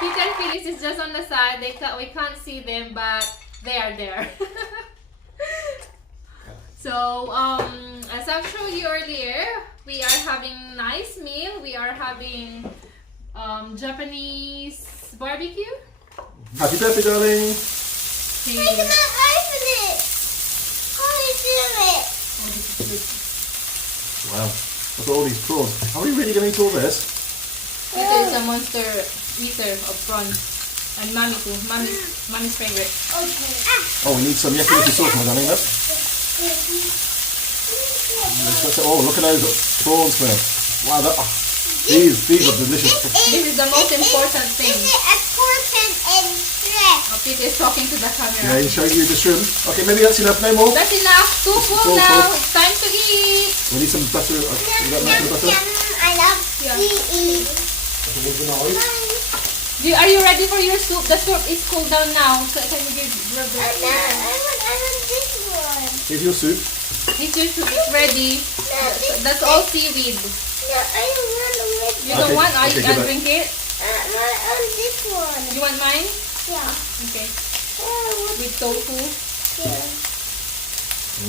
Peter and Phyllis is just on the side. We can't see them, but they are there. So, as I've showed you earlier, we are having nice meal. We are having Japanese barbecue. Happy birthday, darling! I cannot open it! How do you do it? Wow, look at all these prawns. Are we really going to eat all this? Peter is a monster eater of prawns. And Mommy too. Mommy's favorite. Okay. Oh, we need some yakiniku sauce, my darling. Look. Oh, look at those prawns, man. Wow, these are delicious. This is the most important thing. This is important and stress. Oh, Peter is talking to the camera. Yeah, he's showing you the shrimp. Okay, maybe that's enough. No more. That's enough. Too full now. It's time to eat. We need some butter. You got enough butter? I love to eat. Are you ready for your soup? The soup is cooled down now. So can you give I want this one. Here's your soup. This your soup is ready. That's all seaweed. No, I don't want the red You don't want? Okay, I'll drink it. I want this one. You want mine? Yeah. Okay. Oh, With tofu. yeah.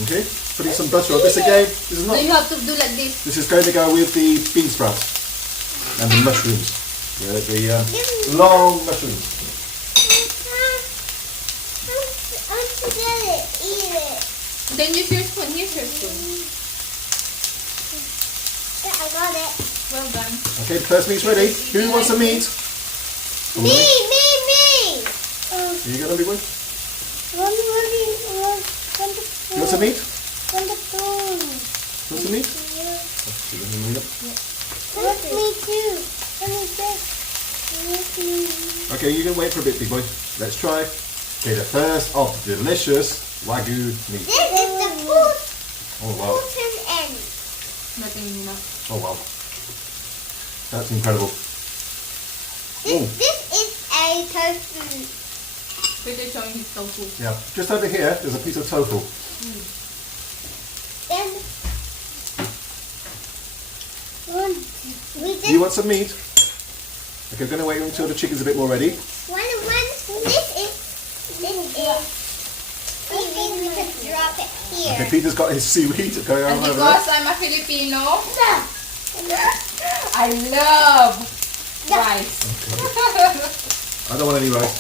Okay, putting some butter on this again. This is So not. you have to do like this. This is going to go with the bean sprouts and the mushrooms. The long mushrooms. I'm together. Eat it. Then use your spoon. Here's your spoon. Yeah, I got it. Well done. Okay, the first meat's ready. Who wants some meat? Me. Are you gonna be one? One. You want some meat? Want the spoon. Want some meat? Want me too. Okay, you can wait for a bit, big boy. Let's try. Okay, the first of the delicious Wagyu meat. This is the food. Oh wow. End. Nothing enough. Oh wow. That's incredible. This is a tofu. Peter showing his tofu. Yeah. Just over here, there's a piece of tofu. Then Do you want some meat? Okay, we're going to wait until the chicken's a bit more ready. this is seaweed. We could drop it here. Okay, Peter's got his seaweed going on And over because there. I'm a Filipino, I love rice. I don't want any rice.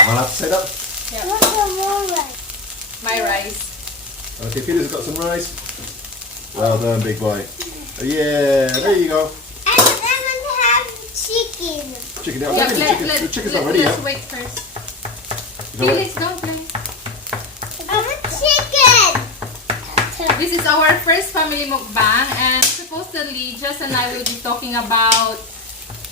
Am I allowed to say that? Yeah. What more rice? My rice. Okay, Peter's got some rice. Well done, big boy. Yeah, there you go. I want to have chicken. Chicken. Yeah, The chicken's not ready let's yet. wait first. Don't worry. Phyllis, don't play. I want chicken. This is our first family mukbang, and supposedly Jess and I will be talking about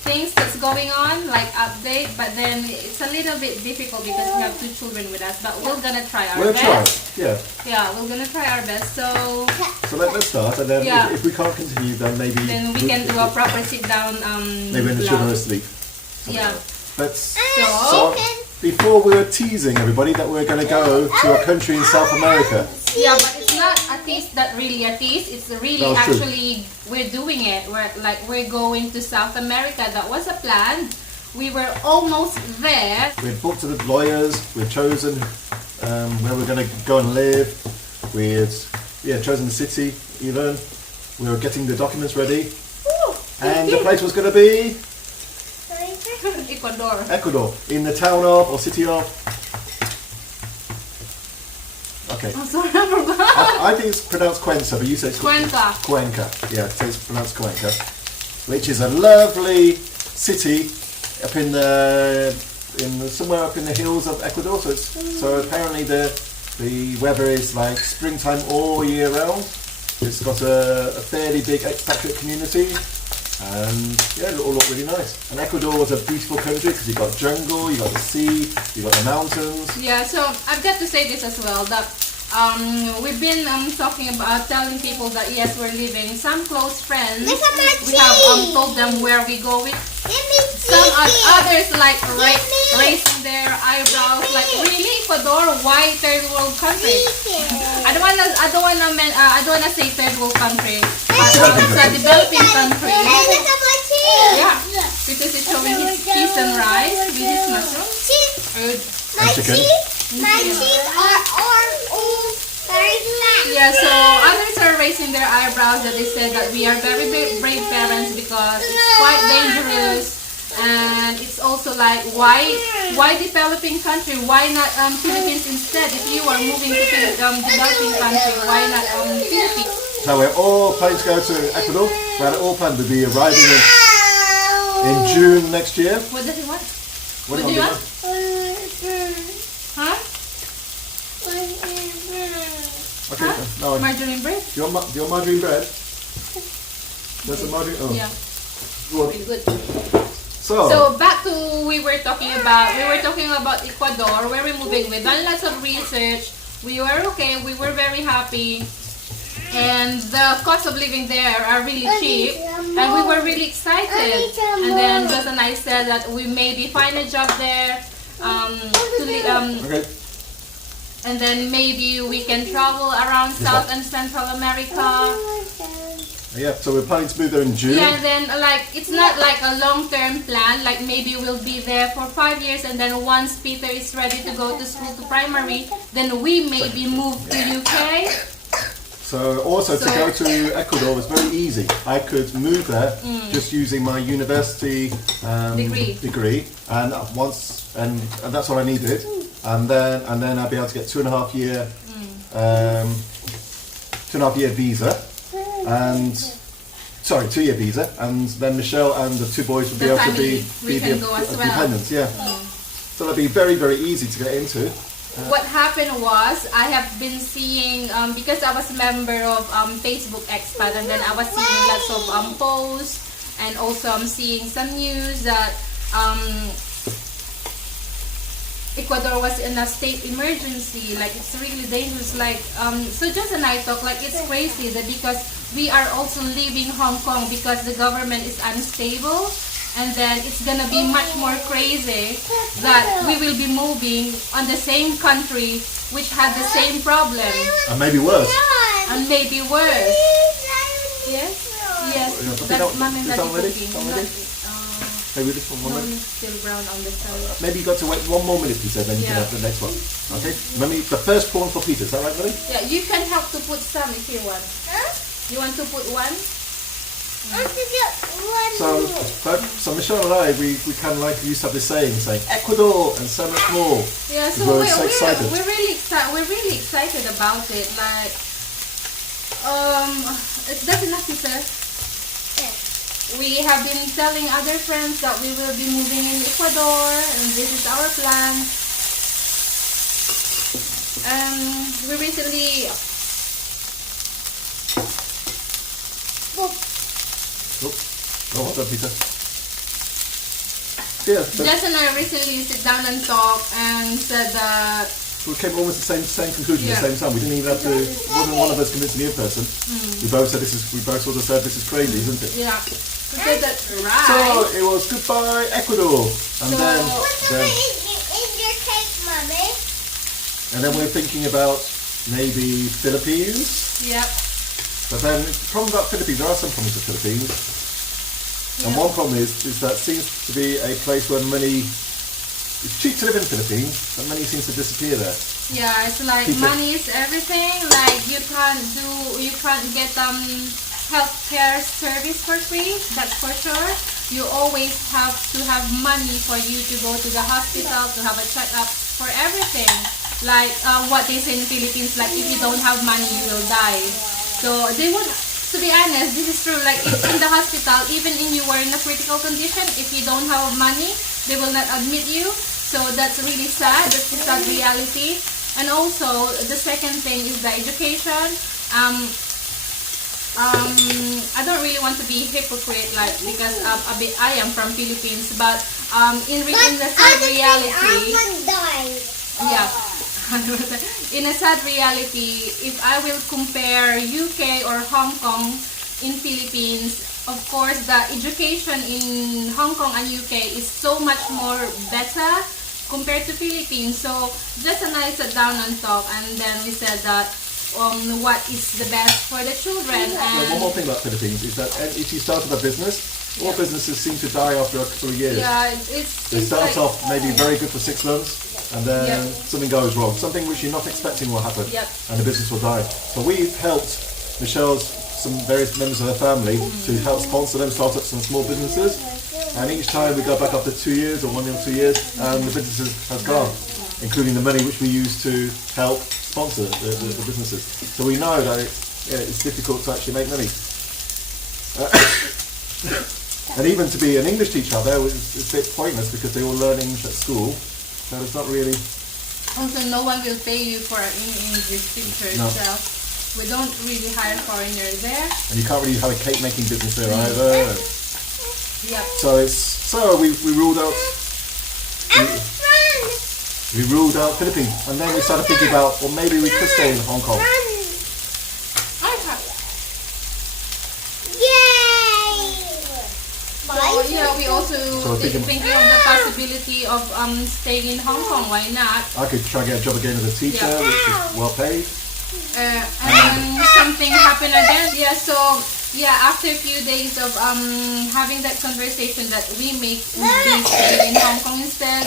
things that's going on, like update, but then it's a little bit difficult because we have 2 children with us, but we're gonna try our We'll try. best. Yeah. Yeah, we're gonna try our best. So So let's start, and then Yeah. if we can't continue, then maybe we can do a proper sit down. maybe when the children are vlog. asleep. Yeah. But So before we were teasing everybody that we're going to go to a country in South America. yeah, but it's not a tease that really a tease. It's really No, it's true. actually we're doing it. We're going to South America. That was a plan. We were almost there. We'd booked the lawyers. We'd chosen where we're going to go and live. We'd chosen the city even. We were getting the documents ready, and the place was going to be Ecuador. Ecuador, in the town of or city of. Okay. I'm sorry, I forgot. I think it's pronounced Cuenca, but you say it's Cuenca. Cuenca. Yeah, so it's pronounced Cuenca, which is a lovely city up in somewhere up in the hills of Ecuador. So apparently the weather is like springtime all year round. It's got a fairly big expatriate community, and yeah, it all looked really nice. And Ecuador was a beautiful country because you got jungle, you got the sea, you got the mountains. Yeah, so I've got to say this as well, that we've been talking about telling people that yes, we're leaving. Some close friends, Look at my we have cheese. told them where we going. Give me Some chicken. others like me. raising their eyebrows, like really Ecuador, why third world country? Chicken. I don't wanna say third world country, but it's a developing country. Hey, look at my cheese. Yeah, chicken. My teeth are all very flat. Yeah, so others are raising their eyebrows that they said that we are very brave parents because it's quite dangerous, and it's also like why developing country? Why not Philippines instead? If you are moving to developing country, why not Philippines? So we're all planning to go to Ecuador. We're all planning to be arriving in June next year. What does he want? What do you want? Huh? Okay, Huh? no. Margarine bread? Do you want margarine bread? There's some margarine. Oh. Yeah, Good. really good. So, So back to we were talking about Ecuador where we're moving. We've done lots of research. We were okay. We were very happy, and the cost of living there are really cheap, and we were really excited. And then Joss and I said that we maybe find a job there, okay. and then maybe we can travel around South and Central America. Yeah, so we're planning to move there in June. Yeah, and then like it's not like a long-term plan. Like maybe we'll be there for 5 years, and then once Peter is ready to go to school to primary, then we maybe move to UK. So also to go to Ecuador was very easy. I could move there just using my university degree, and that's all I needed. And then I'd be able to get 2.5 year 2.5 year visa, and 2-year visa, and then Michelle and the 2 boys would be The able to family, we be can go as well. dependents. Yeah. So that'd be very, very easy to get into. What happened was I have been seeing because I was a member of Facebook Expat, and then I was seeing lots of posts, and also I'm seeing some news that Ecuador was in a state emergency, like it's really dangerous. Like so Joss and I talk like it's crazy that because we are also leaving Hong Kong because the government is unstable, and then it's gonna be much more crazy that we will be moving on the same country which had the same problem And maybe worse. and maybe worse. Yes, yes. That's mom and daddy ready? cooking. Is that ready? Maybe this one more No, minute. it's still brown on the side. Maybe you got to wait 1 more minute, please, then you can Yeah. have the next one. Okay? Let me, the first prawn for Peter, is that right, buddy? Yeah, you can help to put some if you want. You want to put one? So Michelle and I, we kind of like used to have this saying Ecuador and so much more. Yeah, so We're so excited. we're really excited about it. Like, that's enough, sir. We have been telling other friends that we will be moving in Ecuador, and this is our plan. We recently Oh, hold on, Peter. Yeah, so Jess and I recently sit down and talk and said that we came almost the same conclusion at Yeah. the same time. We didn't even have to. Wasn't one of us convincing the other person. We both said this is. We both sort of said this is crazy, isn't it? yeah, we said that right. So it was goodbye Ecuador, and So- then Is your cake, Mommy? we're thinking about maybe Philippines. Yep. But then the problem about Philippines, there are some problems with Philippines. And one problem is that it seems to be a place where it's cheap to live in Philippines, but money seems to disappear there. Yeah, it's like People- money is everything. Like you can't get healthcare service for free. That's for sure. You always have to have money for you to go to the hospital to have a checkup for everything. Like what they say in Philippines, like if you don't have money, you will die. So they would. To be honest, this is true. Like if in the hospital, even if you were in a critical condition, if you don't have money, they will not admit you. So that's really sad. That's the sad reality. And also the second thing is the education. I don't really want to be hypocrite, like because I am from Philippines, but in the sad reality, yeah. In a sad reality, if I will compare UK or Hong Kong in Philippines, of course the education in Hong Kong and UK is so much more better compared to Philippines. So Jess and I sat down and talked, and then we said that what is the best for the children. One And more thing about Philippines is that if you start a business, all businesses seem to die after a couple of years. yeah, They it's start like, off maybe very good for 6 months, and then Yep. something goes wrong. Something which you're not expecting will happen, Yep. and the business will die. So we've helped Michelle's some various members of her family to help sponsor them start up some small businesses. And each time we go back after 2 years or 1 or 2 years, and the businesses have gone, including the money which we use to help sponsor the businesses. So we know that it's difficult to actually make money. And even to be an English teacher out there it's a bit pointless because they all learn English at school. So it's not really... Also, no one will pay you for an English teacher No. itself. We don't really hire foreigners there. And you can't really have a cake making business there either. Yep. So we ruled out... We ruled out Philippines, and then we started thinking about, well, maybe we could stay in Hong Kong. I have. Yay! So yeah, we also So thinking of the possibility of staying in Hong Kong. Why not? I could try and get a job again as a teacher, Yeah. which is well paid. And then something happened again. Yeah. So yeah, after a few days of having that conversation that we be stay in Hong Kong instead,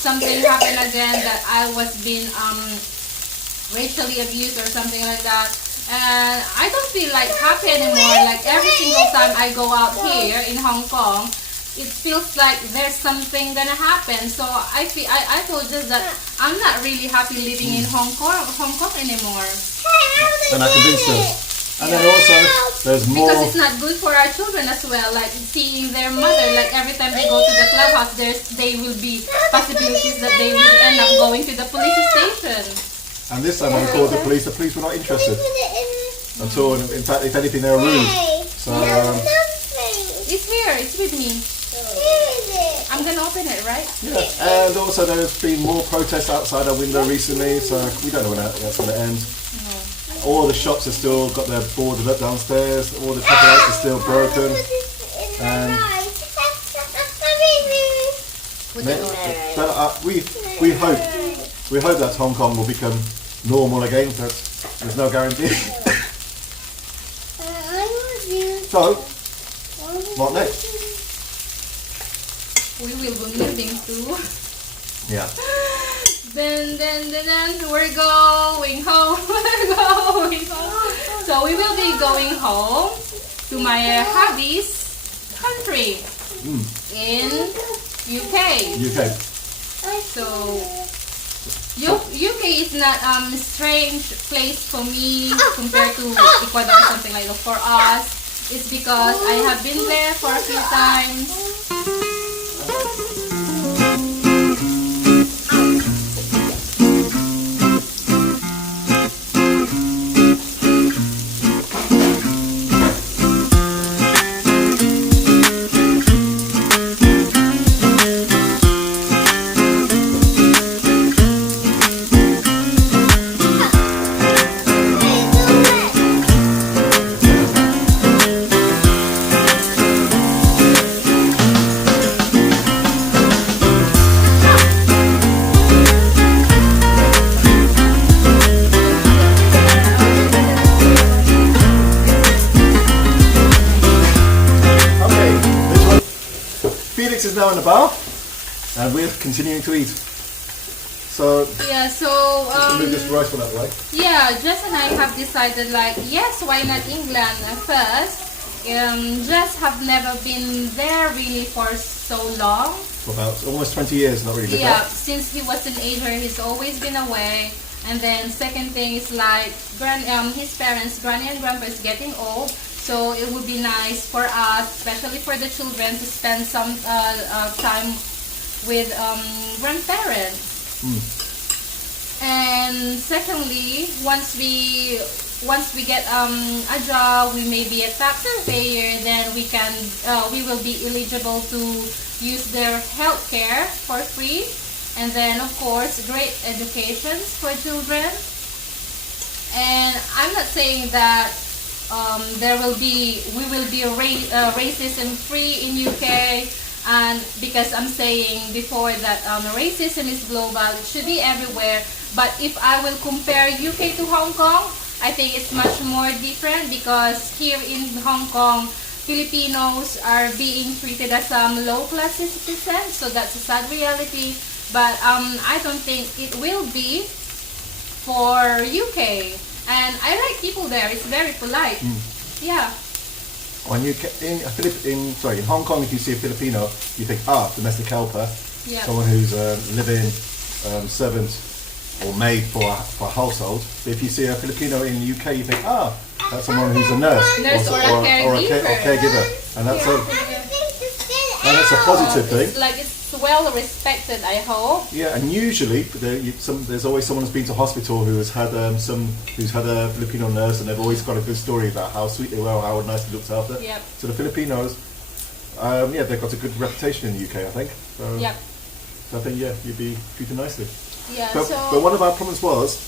something happened again that I was being racially abused or something like that. And I don't feel like happy anymore. Like every single time I go out here in Hong Kong, it feels like there's something gonna happen. So I feel just that I'm not really happy living in Hong Kong anymore. And I convinced them. And then also, there's more... Because it's not good for our children as well. Like seeing their mother, like every time they go to the clubhouse, they will be possibilities that they will end up going to the police station. And this time when we called the police were not interested at all. In fact, if anything, they were rude. So, It's here. It's with me. I'm gonna open it, right? yeah. And also there's been more protests outside our window recently, so we don't know when that's going to end. No. All the shops are still got their boarded up downstairs, all the traffic lights are still broken. And Put it on. but we hope that Hong Kong will become normal again, but there's no guarantee. So, what next? We will be moving to. Yeah. Then we're going home. We're going home. So we will be going home to my hubby's country in UK. UK. So UK is not a strange place for me compared to Ecuador or something like that. For us, it's because I have been there for a few times. Felix is now in the bar, and we're continuing to eat. So, Yeah, so let's move this rice one out of the way. yeah, Jess and I have decided like, yes, why not England first? Jess have never been there really for so long. For about almost 20 years, not really. Yeah, since he was an ager, he's always been away. And then second thing is like his parents, granny and grandpa, is getting old. So it would be nice for us, especially for the children, to spend some time with grandparents. And secondly, once we get a job, we may be a taxpayer, then we will be eligible to use their health care for free. And then of course, great educations for children. And I'm not saying that we will be racism free in UK, and because I'm saying before that racism is global, it should be everywhere. But if I will compare UK to Hong Kong, I think it's much more different, because here in Hong Kong, Filipinos are being treated as low class citizens, so that's a sad reality. but I don't think it will be for UK. And I like people there. It's very polite. Yeah. When you in Hong Kong, if you see a Filipino, you think, domestic helper, Yeah. someone who's a live-in servant or maid for a household. But if you see a Filipino in the UK, you think, that's someone who's a nurse, Nurse or a caregiver, and that's a positive thing. It's well respected, I hope. Yeah, and usually there's always someone who's been to hospital who's had a Filipino nurse, and they've always got a good story about how sweet they were, how nicely looked after. Yep. So the Filipinos, they've got a good reputation in the UK, I think. So, Yep. so I think you'd be treated nicely. Yeah. But one of our problems was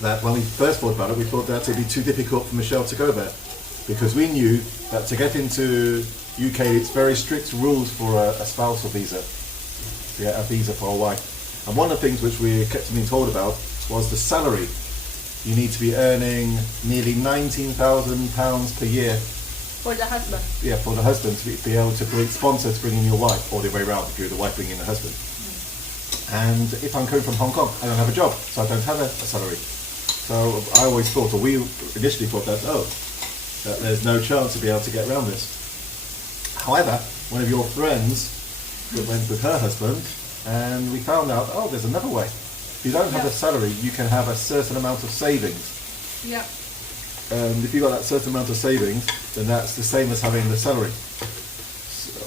that when we first thought about it, we thought that it'd be too difficult for Michelle to go there, because we knew that to get into UK, it's very strict rules for a spousal visa. Yeah, a visa for a wife. And one of the things which we kept being told about was the salary. You need to be earning nearly £19,000 per year. For the husband. Yeah, for the husband to be able to sponsor to bring in your wife, or the way around, if you're the wife bringing in the husband. And if I'm coming from Hong Kong, I don't have a job, so I don't have a salary. So I always thought, or we initially thought that there's no chance to be able to get around this. However, one of your friends went with her husband, and we found out, there's another way. If you don't have a salary, you can have a certain amount of savings. Yeah. And if you've got that certain amount of savings, then that's the same as having the salary.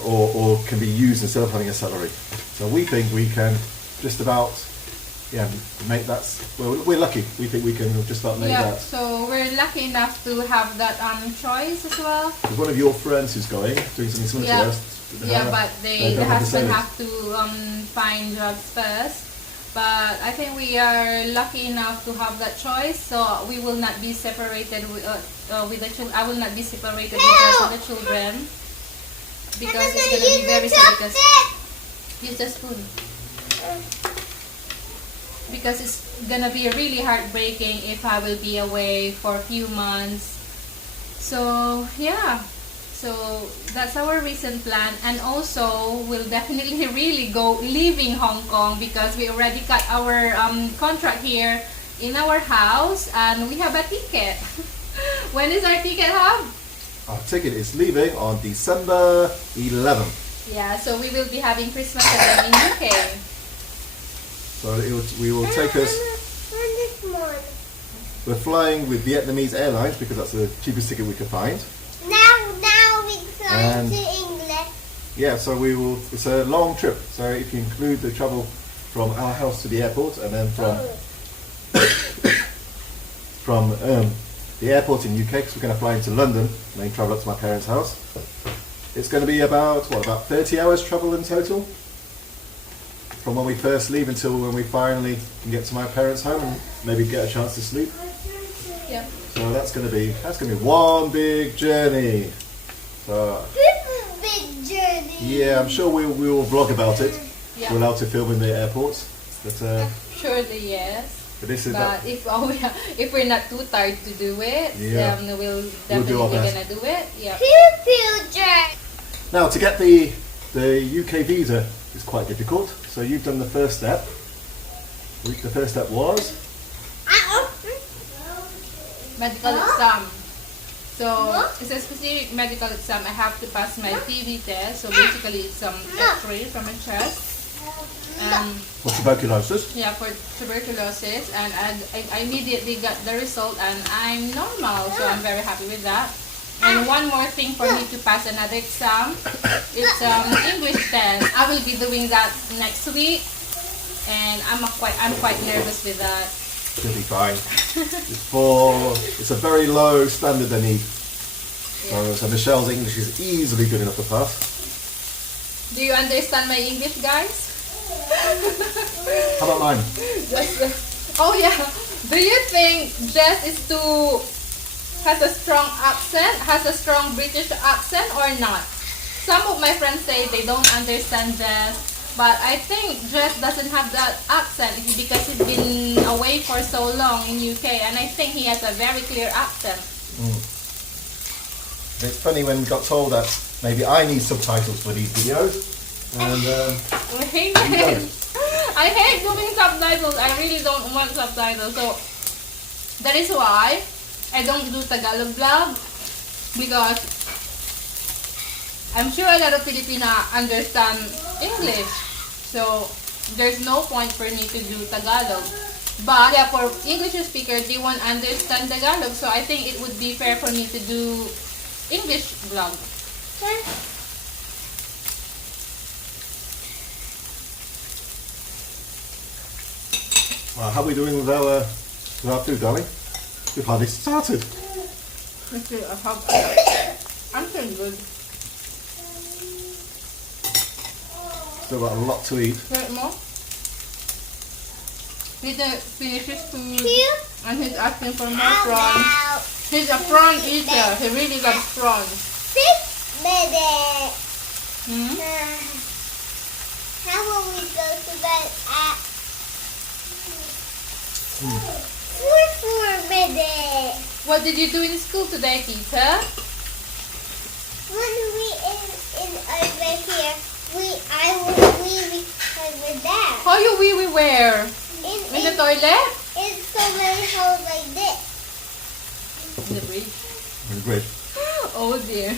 Or can be used instead of having a salary. So we think we can just about make that. Well, we're lucky. We think we can just about make that. So we're lucky enough to have that choice as well. There's one of your friends who's doing something similar to us. But the husband have to find jobs first. But I think we are lucky enough to have that choice. So we will not be separated with the children. I will not be separated with the children, because it's going to be very sad. Use the spoon. Because it's gonna be really heartbreaking if I will be away for a few months. So yeah, so that's our recent plan, and also we'll definitely really go leaving Hong Kong, because we already got our contract here in our house, and we have a ticket. When is our ticket, Hub? Our ticket is leaving on December 11th. Yeah, so we will be having Christmas again in UK. So we will take us. We're flying with Vietnamese Airlines because that's the cheapest ticket we could find. Now we fly to England. Yeah, so we will. It's a long trip. So if you include the travel from our house to the airport, and then from the airport in UK, because we're going to fly into London and then travel up to my parents' house. It's going to be about 30 hours travel in total, from when we first leave until when we finally can get to my parents' home and maybe get a chance to sleep. Yeah. So that's going to be one big journey. So Big journey. yeah, I'm sure we will vlog about it. Yeah. We're allowed to film in the airports, but Surely yes. this is But if we're not too tired to do it, we'll definitely do our best. gonna do it. Yeah. Pew journey. now to get the UK visa is quite difficult. So you've done the first step. The first step was Medical exam. So it's a specific medical exam. I have to pass my TB test. So basically it's some X-ray from my chest. for tuberculosis. Yeah, for tuberculosis, and I immediately got the result, and I'm normal, so I'm very happy with that. And one more thing for me to pass another exam, it's English test. I will be doing that next week, and I'm quite nervous with that. Should be fine. It's a very low standard they need. So Michelle's English is easily good enough to pass. Do you understand my English, guys? How about mine? Oh yeah. Do you think Jess has a strong accent, has a strong British accent or not? Some of my friends say they don't understand Jess, but I think Jess doesn't have that accent because he's been away for so long in UK, and I think he has a very clear accent. It's funny when we got told that maybe I need subtitles for these videos, and I hate doing subtitles. I really don't want subtitles. So that is why I don't do Tagalog vlog, because I'm sure a lot of Filipino understand English. So there's no point for me to do Tagalog. But yeah, for English speakers, they won't understand Tagalog. So I think it would be fair for me to do English vlog. Well, how are we doing with our food, darling? We've hardly started. Let's see, I'm feeling good. Still got a lot to eat. Wait more. Peter finishes food Here. and he's asking for more How prawns. about He's a prawn eater. He really loves prawns. this minute? Hmm? How will we go to bed at 4 minutes? What did you do in school today, Peter? When we in over here, I will leave over there. How you wee where? In the toilet? In so many holes like this. In the fridge. Great. Oh dear.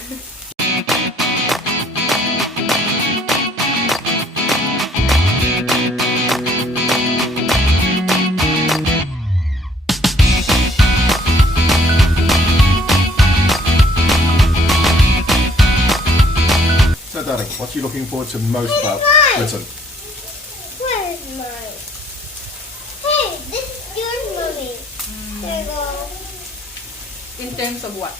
So, darling, what are you looking forward to most about Britain? Where is mine? Hey, this is your mommy. There you go. In terms of what?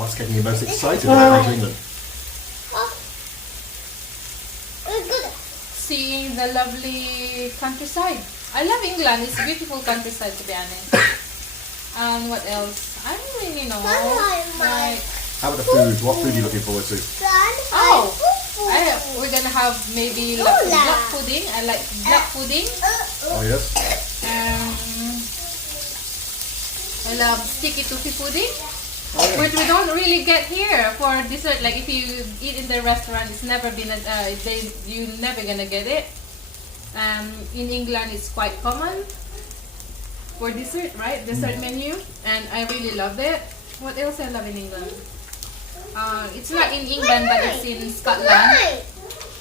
What's getting you most excited about going to England? Oh. We're good. Seeing the lovely countryside. I love England. It's a beautiful countryside, to be honest. And what else? I don't really know. Like, How about the food? What food are you looking forward to? oh, we're gonna have maybe like Hola. black pudding. I like black pudding. Oh, yes? I love sticky toffee pudding, Oh, yeah. which we don't really get here for dessert. Like if you eat in the restaurant, it's never been you're never gonna get it. In England, it's quite common for dessert, right? Dessert menu, and I really love it. What else I love in England? It's not in England, but it's in Scotland.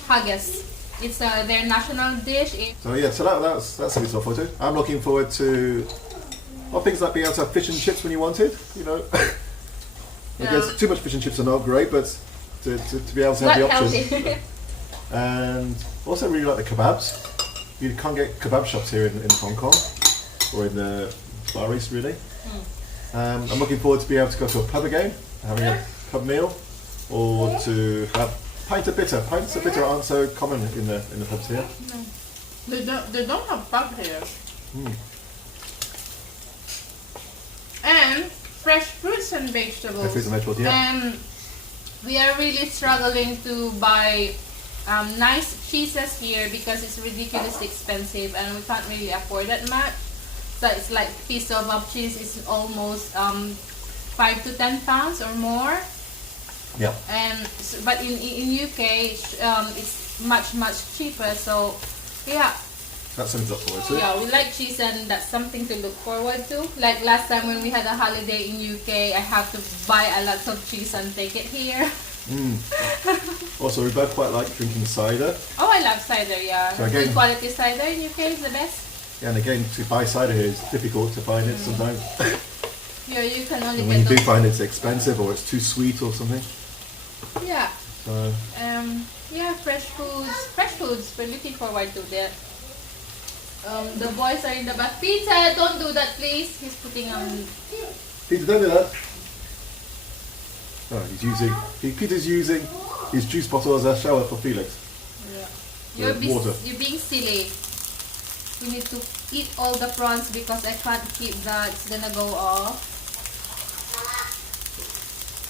Haggis. It's their national dish. So, yeah, so that's a good stuff for you. I'm looking forward to things like being able to have fish and chips when you want it, you know. I guess too much fish and chips are not great, but to be able to have the Not option. healthy. And also really like the kebabs. You can't get kebab shops here in Hong Kong or in the Far East, really. I'm looking forward to being able to go to a pub again, having a pub meal, or to have pints of bitter. Pints of bitter aren't so common in the pubs here. They don't have pub here. And fresh fruits and vegetables. Fruits and vegetables, yeah. We are really struggling to buy nice cheeses here because it's ridiculously expensive and we can't really afford that much. So it's like a piece of cheese is almost 5 to 10 pounds or more. Yeah. But in UK it's much cheaper. So yeah. That's something to look forward to. Yeah, we like cheese and that's something to look forward to. Like last time when we had a holiday in UK, I have to buy a lot of cheese and take it here. Also, we both quite like drinking cider. Oh, I love cider, yeah. So again- Good quality cider in UK is the best. Yeah, and again, to buy cider here is difficult to find it sometimes. Yeah, you can only And when you get do those. find it's expensive or it's too sweet or something. Yeah. So, Yeah, fresh foods. We're looking forward to that. The boys are in the back. Peter, don't do that, please. He's putting on. Peter, don't do that. Oh, Peter's using his juice bottle as a shower for Felix. Yeah. Water. You're being silly. We need to eat all the prawns because I can't keep that. It's gonna go off.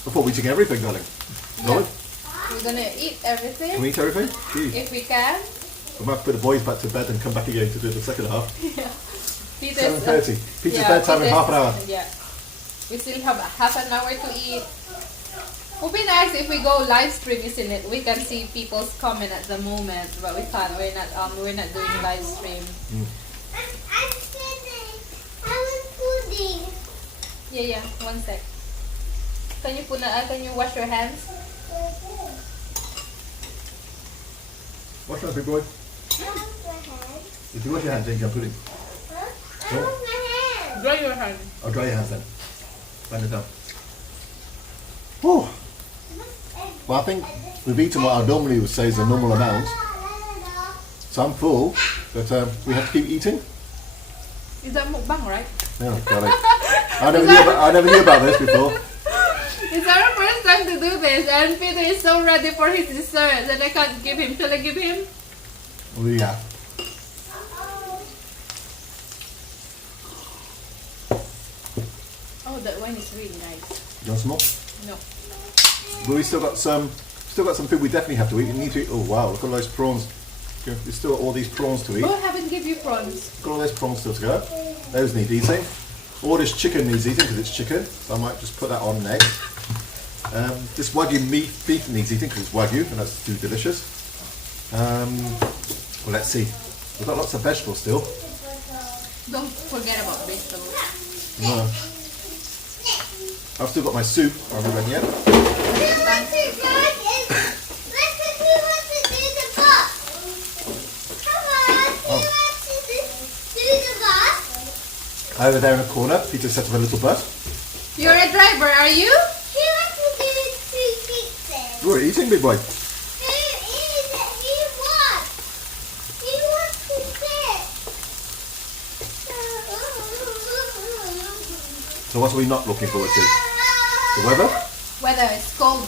Before we eating everything, darling. No? We're gonna eat everything Can we eat everything? Gee. if we can. We might have to put the boys back to bed and come back again to do the second half. Yeah. 7:30. Peter's bedtime in half an hour. Yeah. We still have half an hour to eat. Would be nice if we go live stream, isn't it? We can see people's comment at the moment, but we can't. We're not doing live stream. I'm kidding. I was pudding. Yeah. 1 sec. Can you wash your hands? Wash your hands, big boy. I want my hand. If you wash your hands, then you can put it. Huh? I want my hand. Dry your hand. I'll dry your hands then. Bend it down. Whew. Well, I think we've eaten what I normally would say is a normal amount. So I'm full, but we have to keep eating. Is that mukbang, right? Yeah, got it. I never knew about this before. It's our first time to do this, and Peter is so ready for his dessert that I can't give him. Shall I give him? Oh, yeah. Oh, that wine is really nice. You want some more? No. But we still got some food we definitely have to eat. We need to eat. Oh wow, look at all those prawns. We've still got all these prawns to eat. Oh, I haven't give you prawns. Got all those prawns still to go. Those need eating. All this chicken needs eating because it's chicken. So I might just put that on next. This wagyu beef needs eating because it's wagyu and that's too delicious. Well, let's see. We've got lots of vegetables still. Don't forget about vegetables. No. I've still got my soup. I haven't read yet. Over there in the corner, Peter set up a little bus. You're a driver, are you? We're eating, big boy. So what are we not looking forward to? The weather? Weather is cold.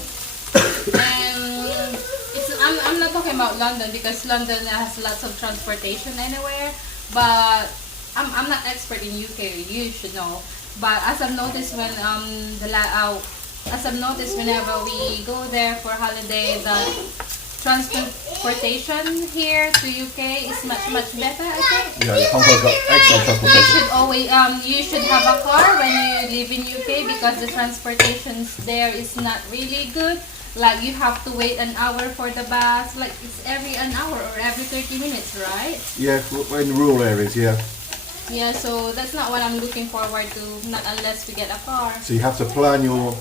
I'm not talking about London because London has lots of transportation anywhere. But I'm not expert in UK. You should know. But as I've noticed whenever we go there for holiday, the transportation here to UK is much better, I think. Yeah, Hong Kong's got excellent transportation. You should have a car when you live in UK because the transportation there is not really good. Like you have to wait an hour for the bus. Like it's every an hour or every 30 minutes, right? Yeah, we're in rural areas, yeah. Yeah, so that's not what I'm looking forward to. Not unless we get a car. So you have to plan your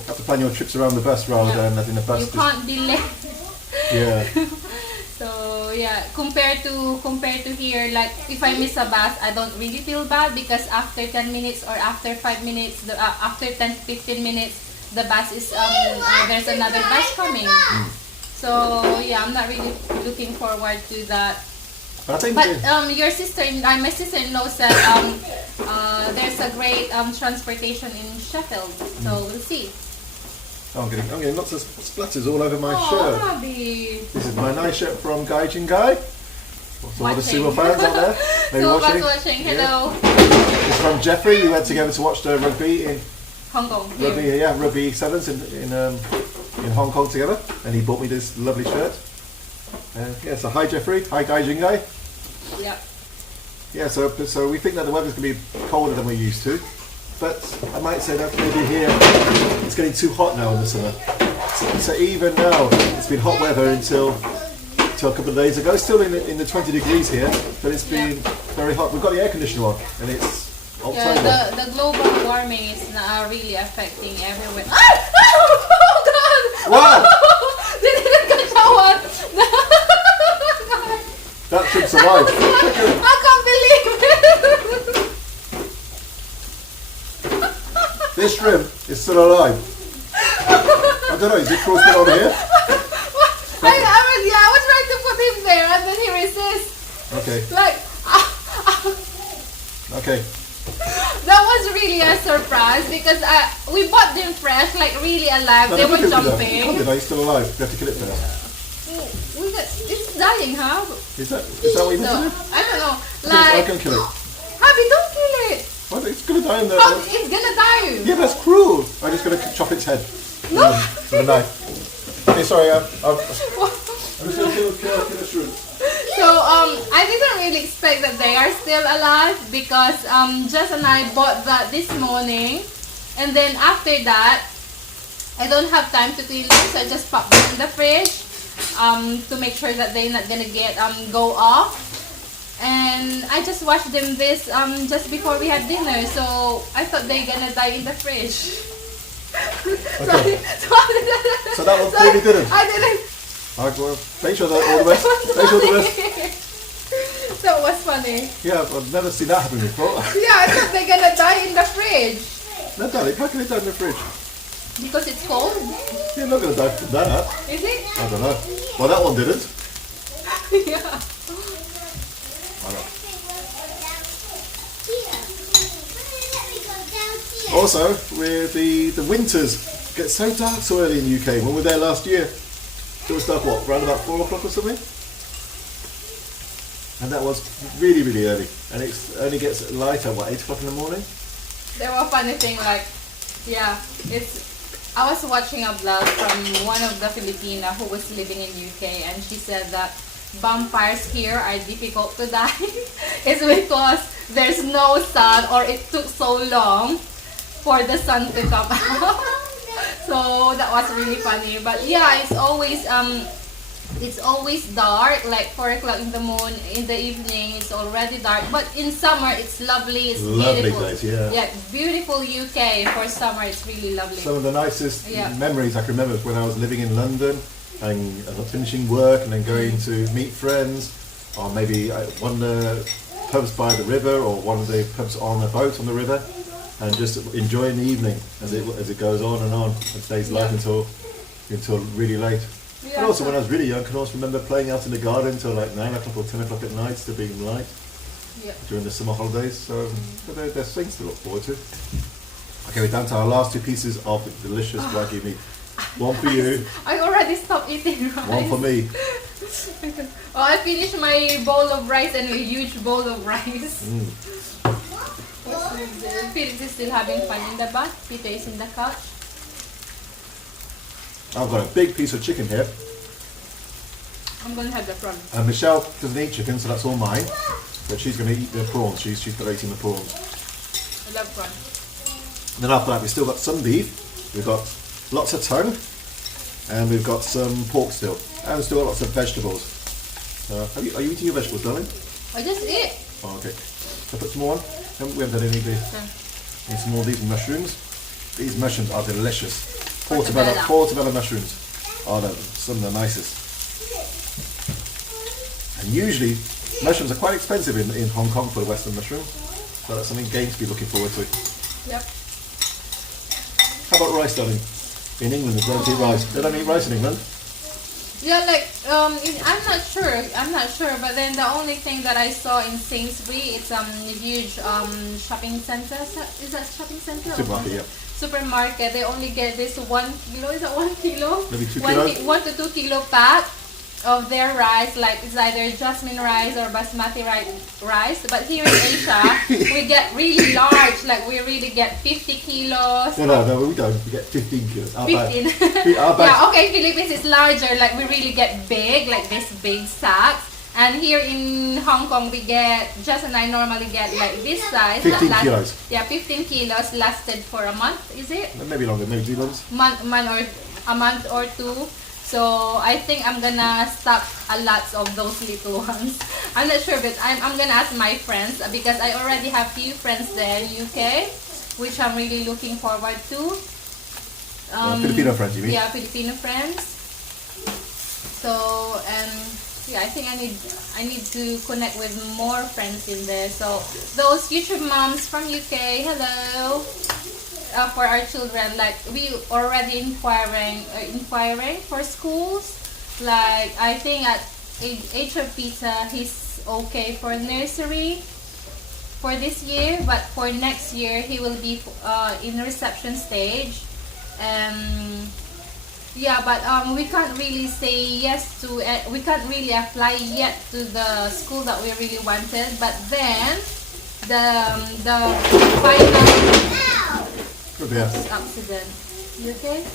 trips around the bus rather than letting the bus. You can't be late. Yeah. So yeah, compared to here, like if I miss a bus, I don't really feel bad because after 10 minutes or after 5 minutes, after 10 to 15 minutes, the bus is there's another bus coming. So yeah, I'm not really looking forward to that. But your my sister-in-law said there's a great transportation in Sheffield. So we'll see. Oh, I'm getting lots of splatters all over my shirt. Hubby. This is my nice shirt from Gaijin Guy. So all the sumo fans out there, maybe watching. Hello. It's from Jeffrey. We went together to watch the rugby in Hong Kong. Rugby sevens in Hong Kong together, and he bought me this lovely shirt. So hi Jeffrey, hi Gaijin Guy. Yep. Yeah, so we think that the weather's going to be colder than we're used to, but I might say that maybe here it's getting too hot now in the summer. So even now it's been hot weather until a couple of days ago. Still in the 20 degrees here, but it's been very hot. We've got the air conditioner on, and it's October. Yeah, the global warming is really affecting everywhere. Oh God! Wow! They didn't catch that one. That shrimp's alive. I can't believe it. This shrimp is still alive. I don't know, is it crossed over here? I was trying to put him there and then he resists. Okay. Like, Okay. that was really a surprise because we bought them fresh, like really alive. They were jumping. He's still alive. We have to kill it first. It's dying, huh? Is that what you meant to do? I don't know. I can kill it. Hubby, don't kill it. What? It's gonna die in there. It's gonna die. Yeah, that's cruel. I'm just gonna chop its head No. with a knife. Okay, sorry. I'm just gonna kill a shrimp. So I didn't really expect that they are still alive because Jess and I bought that this morning, and then after that I don't have time to clean them, so I just pop them in the fridge to make sure that they're not gonna get go off. And I just washed them this just before we had dinner, so I thought they're gonna die in the fridge. Okay. So that one clearly didn't. I didn't. Alright, well, make sure that all the rest. Make sure the rest. That was funny. Yeah, I've never seen that happen before. Yeah, I thought they're gonna die in the fridge. No, darling, how can they die in the fridge? Because it's cold? You're not going to die from that. Is it? I don't know. Well, that one didn't. Yeah. I don't. Also, with the winters get so dark so early in the UK. When we were there last year, it was dark, what, around about 4 o'clock or something? And that was really, really early. And it only gets light at, what, 8 o'clock in the morning? There was a funny thing, like, yeah, I was watching a vlog from one of the Filipina who was living in UK, and she said that vampires here are difficult to die. It's because there's no sun, or it took so long for the sun to come out. So that was really funny. But yeah, it's always dark, like 4 o'clock in the evening. It's already dark. But in summer, it's lovely. It's Lovely beautiful. place, yeah. Yeah, beautiful UK for summer. It's really lovely. Some of the nicest Yeah. memories I can remember was when I was living in London and finishing work and then going to meet friends, or maybe one of the pubs by the river or one of the pubs on a boat on the river, and just enjoying the evening as it goes on and stays light until really late. Yeah, And also, so- when I was really young, I can also remember playing out in the garden till like 9 o'clock or 10 o'clock at night, still being light Yeah. during the summer holidays. So there's things to look forward to. Okay, we're down to our last 2 pieces of the delicious Wagyu meat. One for you, I already stopped eating rice. one for me. Oh, I finished my bowl of rice and a huge bowl of rice. Felix is still having fun in the bath. Peter is in the couch. I've got a big piece of chicken here, I'm gonna have the prawn. and Michelle doesn't eat chicken, so that's all mine. But she's going to eat the prawns. She's eating the prawns. I love prawn. And then after that, we've still got some beef. We've got lots of tongue, and we've got some pork still, and we've still got lots of vegetables. Are you eating your vegetables, darling? I just ate. Oh, okay. Shall I put some more on? We haven't done any of these. Need some more of these mushrooms. These mushrooms are delicious. Portobello mushrooms are some of the nicest. And usually, mushrooms are quite expensive in Hong Kong for the Western mushroom. So that's something Games to be looking forward to. Yep. How about rice, darling? In England, they don't eat rice. They don't eat rice in England. Yeah, like I'm not sure. But then the only thing that I saw in Sainsbury, it's a huge shopping center. Is that shopping center? Supermarket, yeah. Supermarket. They only get this 1 kilo. Is that 1 kilo? Maybe 2 kilos? 1 to 2 kilo pack of their rice. Like it's either jasmine rice or basmati rice. But here in Asia, we get really large. Like we really get 50 kilos. No, we don't. We get 15 kilos. 15. Our bag. Yeah, okay, Philippines is larger. Like we really get big, like this big sacks. And here in Hong Kong, we get, Jess and I normally get like this size. 15 kilos. Yeah, 15 kilos lasted for a month, is it? Maybe longer, maybe 2 months. A month or two. So I think I'm gonna stock a lot of those little ones. I'm not sure, but I'm gonna ask my friends because I already have few friends there in UK, which I'm really looking forward to. Filipino friends, you mean? Yeah, Filipino friends. So yeah, I think I need to connect with more friends in there. So those YouTube moms from UK, hello. For our children, like we already inquiring for schools. Like I think at age of Peter, he's okay for nursery for this year, but for next year he will be in reception stage. Yeah, but we can't really say yes to it. We can't really apply yet to the school that we really wanted. But then the final Good, yeah. accident. You okay?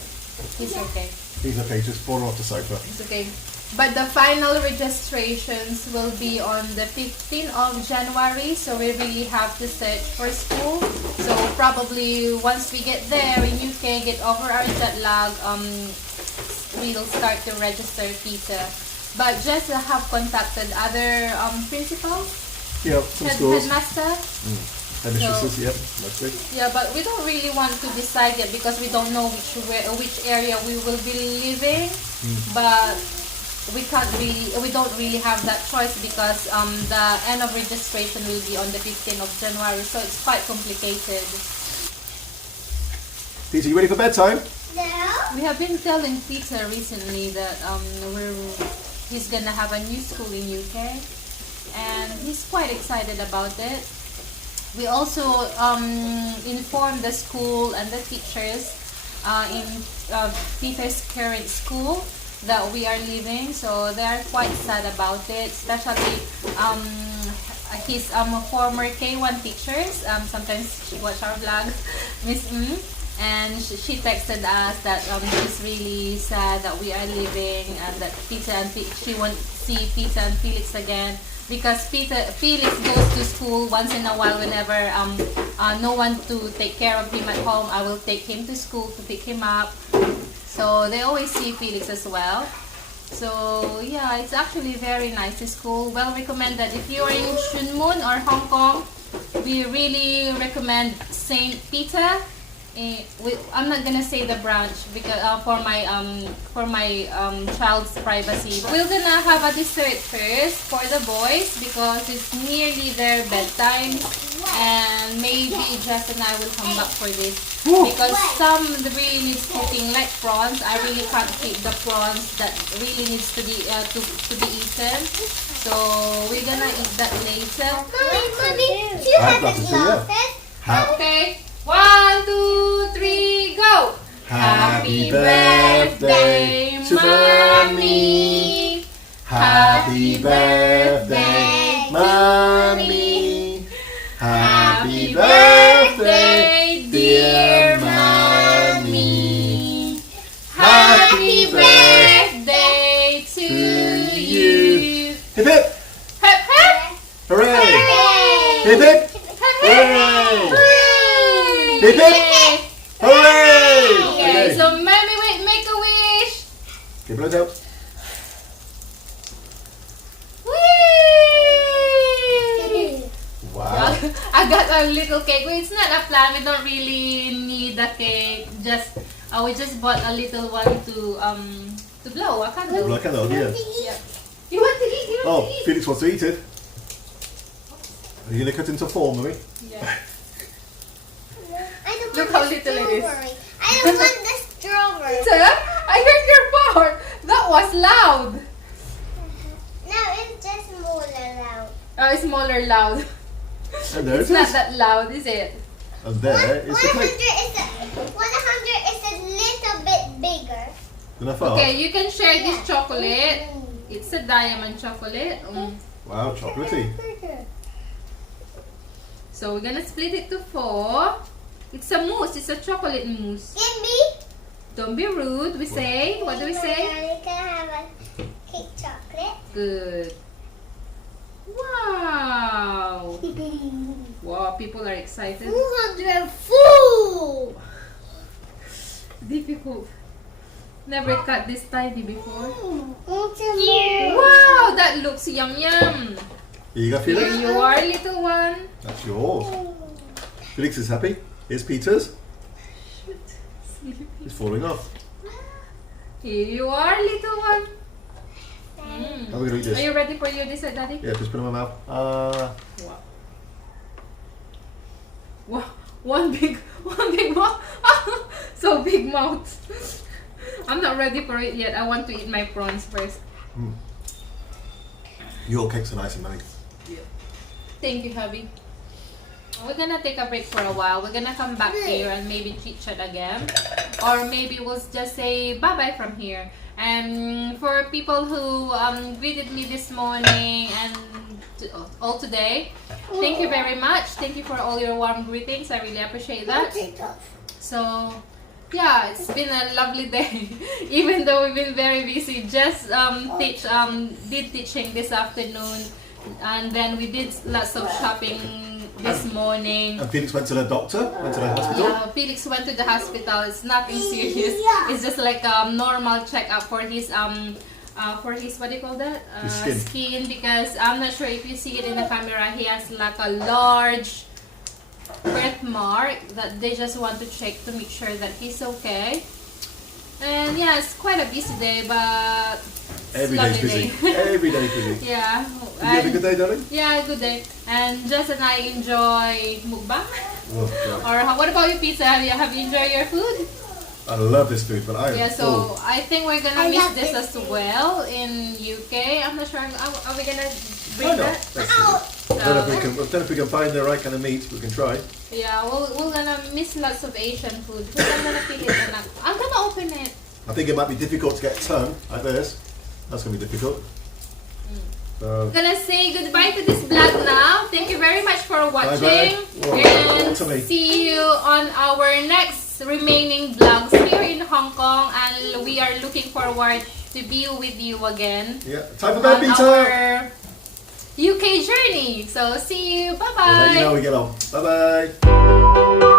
He's okay. He's okay, just fall off the sofa. It's okay. But the final registrations will be on the 15th of January, so we really have to search for school. So probably once we get there in UK, get over our jet lag, we'll start to register Peter. But just have contacted other principals, Yeah, some schools. headmaster. Headmistresses, yep, mostly. Yeah, but we don't really want to decide yet because we don't know which area we will be living. But we don't really have that choice because the end of registration will be on the 15th of January, so it's quite complicated. Peter, you ready for bedtime? No. We have been telling Peter recently that he's gonna have a new school in UK, and he's quite excited about it. We also informed the school and the teachers in Peter's current school that we are leaving, so they are quite sad about it, especially his former K1 teachers. Sometimes she watch our vlog, Miss and she texted us that she's really sad that we are leaving and that she won't see Peter and Felix again, because Felix goes to school once in a while whenever no one to take care of him at home. I will take him to school to pick him up. So they always see Felix as well. So yeah, it's actually very nice school. Well recommended. If you are in Shunmun or Hong Kong, we really recommend St. Peter. I'm not gonna say the branch because for my child's privacy. We're gonna have a dessert first for the boys because it's nearly their bedtime, and maybe Jess and I will come back for this because some really needs cooking, like prawns. I really can't keep the prawns that really needs to be eaten. So we're gonna eat that later. Mommy, do you have I'd love to any see, yeah. glasses? Okay. 1, 2, 3, go! Happy birthday to Mommy. Happy birthday, Mommy. Happy birthday, dear Mommy. Happy birthday to you. Hip hip! Hip hip! Hooray! Hip hip! Hooray! Hip hip! Hooray! Okay, so Mommy, wait, make a wish! Okay, blow it out. Whee! Wow. I got a little cake. Well, it's not a plan. We don't really need a cake. We just bought a little one to blow a candle. Blow a candle, yeah. Yeah. You want to eat? You want Oh, to eat? Felix wants to eat it. Are you going to cut into four, Mummy? Yeah. I don't Look want how the little it is. strawberry. I don't want the strawberry. Peter, I heard your part. That was loud. Now it's just smaller now. Oh, it's smaller loud. And there It's it not is. that loud, is it? And there is the 100 cake. is a little bit bigger. Then I thought, Okay, you can share this Yeah. chocolate. It's a diamond chocolate. wow, chocolatey. So we're gonna split it to 4. It's a mousse. It's a chocolate mousse. Give me. Don't be rude. We say. What do we say? You can have a cake chocolate. Good. Wow. Wow, people are excited. 204. Difficult. Never cut this tiny before. Yeah. Wow, that looks yum yum. Here you go, Here Felix. you are, little one. That's yours. Felix is happy. Here's Peter's. He's falling off. Here you are, little one. How are we going to eat Are this? you ready for your dessert, Daddy? Yeah, just put it in my mouth. Wow. Wow. One big mouth. So big mouth. I'm not ready for it yet. I want to eat my prawns first. Your cakes are nice and many. Thank you, hubby. We're gonna take a break for a while. We're gonna come back here and maybe chit chat again, or maybe we'll just say bye bye from here. And for people who greeted me this morning and all today, thank you very much. Thank you for all your warm greetings. I really appreciate that. So Yeah, it's been a lovely day. Even though we've been very busy, just did teaching this afternoon, and then we did lots of shopping this morning. And Felix went to the doctor, went to the hospital. Yeah, Felix went to the hospital. It's nothing serious. It's just like a normal checkup for his what do you call that? His Skin, because I'm not sure if you see it in the camera. He has like a large birthmark that they just want to check to make sure that he's okay. And yeah, it's quite a busy day, but Every day's busy. Every day's busy. Yeah. Did you have a good day, darling? Yeah, good day. And Jess and I enjoy mukbang. Oh, God. Or what about you, pizza? Have you enjoyed your food? I love this food, but I am Yeah, so full. I think we're gonna miss this as well in UK. I'm not sure. Are we gonna bring Why not? that? Let's see. I don't know if we can find the right kind of meat. We can try. Yeah, we're gonna miss lots of Asian food. Because I'm gonna pick it and I'm gonna open it. I think it might be difficult to get tongue like this. That's going to be difficult. So, I'm gonna say goodbye to this vlog now. Thank you very much for watching. Bye-bye. And see you on our next remaining vlogs here in Hong Kong. And we are looking forward to be with you again yeah, time for on bed, Peter. our UK journey. So see you. Bye We'll let you know bye. how we get on. Bye bye.